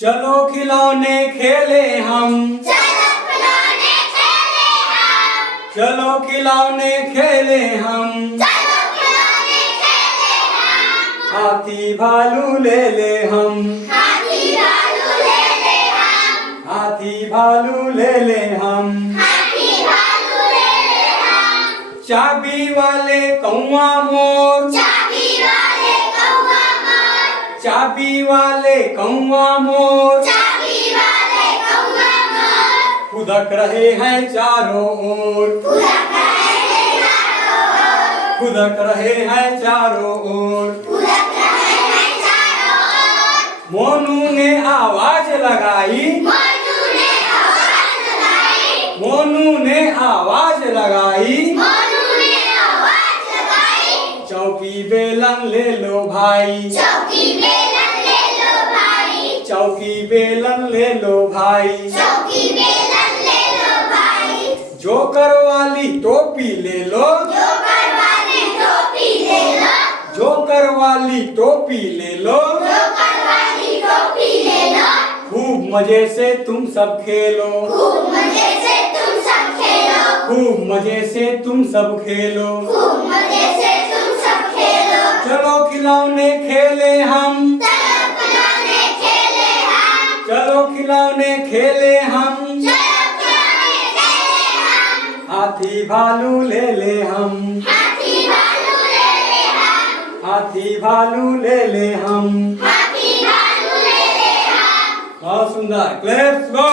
चलो खिलौने खेले हम, चलो खिलौने खेले हम, चलो खिलौने खेले हम। चलो खिलौने खेले हम, हाथी भालू ले ले हम, हाथी भालू ले ले हम, हाथी भालू ले ले हम। हाथी भालू ले ले हम, चाबी वाले कौआ मोर, चाबी वाले कौआ मोर, चाबी वाले कौआ मोर। चाबी वाले कौआ मोर, खुदक रहे हैं चारों ओर, फुदक रहे चारों ओर, खुदक रहे हैं चारों ओर। फुदक रहे हैं चारों ओर। मोनू ने आवाज लगाई, मोनू ने आवाज लगाई, मोनू ने आवाज लगाई। मोनू ने आवाज लगाई, चौकी बेलन ले लो भाई, चौकी बेलन ले लो भाई, चौकी बेलन ले लो भाई। चौकी बेलन ले लो भाई, जोकर वाली टोपी ले लो, जोकर वाली टोपी ले लो, जोकर वाली टोपी ले लो। जोकर वाली टोपी ले लो, खूब मजे से तुम सब खेलो, खूब मजे से तुम सब खेलो, खूब मजे से तुम सब खेलो। खूब मजे से तुम सब खेलो। चलो खिलौने खेले हम, चलो खिलौने खेले हम, चलो खिलौने खेले हम। चलो खिलौने खेले हम, हाथी भालू ले ले हम, हाथी भालू ले ले हम, हाथी भालू ले ले हम। हाथी भालू ले ले हम। बहुत सुंदर, क्लैप्स गो।